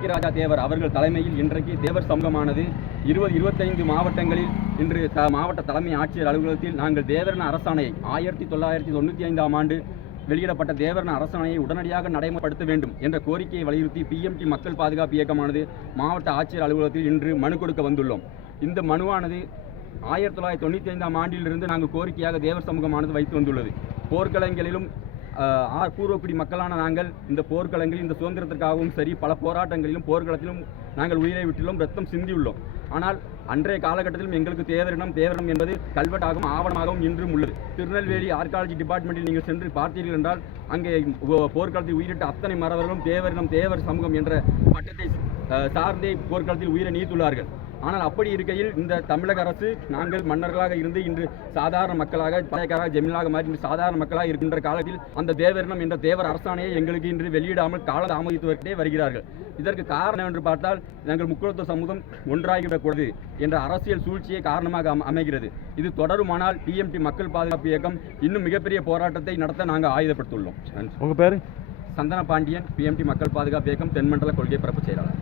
ராஜா தேவர் அவர்கள் தலைமையில் இன்றைக்கு தேவர் சமூகமானது இருபது இருபத்தைந்து மாவட்டங்களில் இன்று த மாவட்ட தலைமை ஆட்சியர் அலுவலகத்தில் நாங்கள் தேவரன அரசாணையை ஆயிரத்தி தொள்ளாயிரத்தி தொண்ணூற்றி ஐந்தாம் ஆண்டு வெளியிடப்பட்ட தேவரன அரசாணையை உடனடியாக நடைமுறைப்படுத்த வேண்டும் என்ற கோரிக்கையை வலியுறுத்தி பிஎம்டி மக்கள் பாதுகாப்பு இயக்கமானது மாவட்ட ஆட்சியர் அலுவலகத்தில் இன்று மனு கொடுக்க வந்துள்ளோம். இந்த மனுவானது ஆயிரத்தி தொள்ளாயிரத்தி தொண்ணூற்றி ஐந்தாம் ஆண்டிலிருந்து நாங்கள் கோரிக்கையாக தேவர் சமூகமானது வைத்து வந்துள்ளது. போர்க்களங்களிலும் பூர்வக்குடி மக்களான நாங்கள் இந்த போர்க்களங்களில் இந்த சுதந்திரத்திற்காகவும் சரி பல போராட்டங்களிலும் போர்க்களத்திலும் நாங்கள் உயிரை விட்டுள்ளோம் ரத்தம் சிந்தியுள்ளோம். ஆனால் அன்றைய காலகட்டத்திலும் எங்களுக்கு தேவரிடம் தேவரிடம் என்பது கல்வெட்டாகவும் ஆவணமாகவும் இன்றும் உள்ளது. திருநெல்வேலி ஆர்காலஜி டிபார்ட்மெண்ட்டில் நீங்கள் சென்று பார்த்தீர்கள் என்றால் அங்கே போர்க்களத்தில் உயிரிட்ட அத்தனை மறவர்களும் தேவரிடம் தேவர் சமூகம் என்ற பட்டத்தை சார்ந்தே போர்க்களத்தில் உயிரை நீத்துள்ளார்கள். ஆனால் அப்படி இருக்கையில் இந்த தமிழக அரசு நாங்கள் மன்னர்களாக இருந்து இன்று சாதாரண மக்களாக பழையக்காராக ஜெமீனாக மாறி இன்று சாதாரண மக்களாக இருக்கின்ற காலத்தில் அந்த தேவரினம் என்ற தேவர் அரசாணையை எங்களுக்கு இன்று வெளியிடாமல் கால தாமதித்து வருகிட்டே வருகிறார்கள். இதற்கு காரணம் என்று பார்த்தால் நாங்கள் முக்குளத்துவ சமூகம் ஒன்றாகிவிடக்கூடாது என்ற அரசியல் சூழ்ச்சியே காரணமாக அம- அமைகிறது. இது தொடருமானால் டிஎம்டி மக்கள் பாதுகாப்பு இயக்கம் இன்னும் மிகப்பெரிய போராட்டத்தை நடத்த நாங்கள் ஆயுதப்படுத்தியுள்ளோம். நன்றி. உங்க பேரு? சந்தன பாண்டியன் பிஎம்டி மக்கள் பாதுகாப்பு இயக்கம் தென்மண்டல கொள்கை பரப்பு செயலாளர்.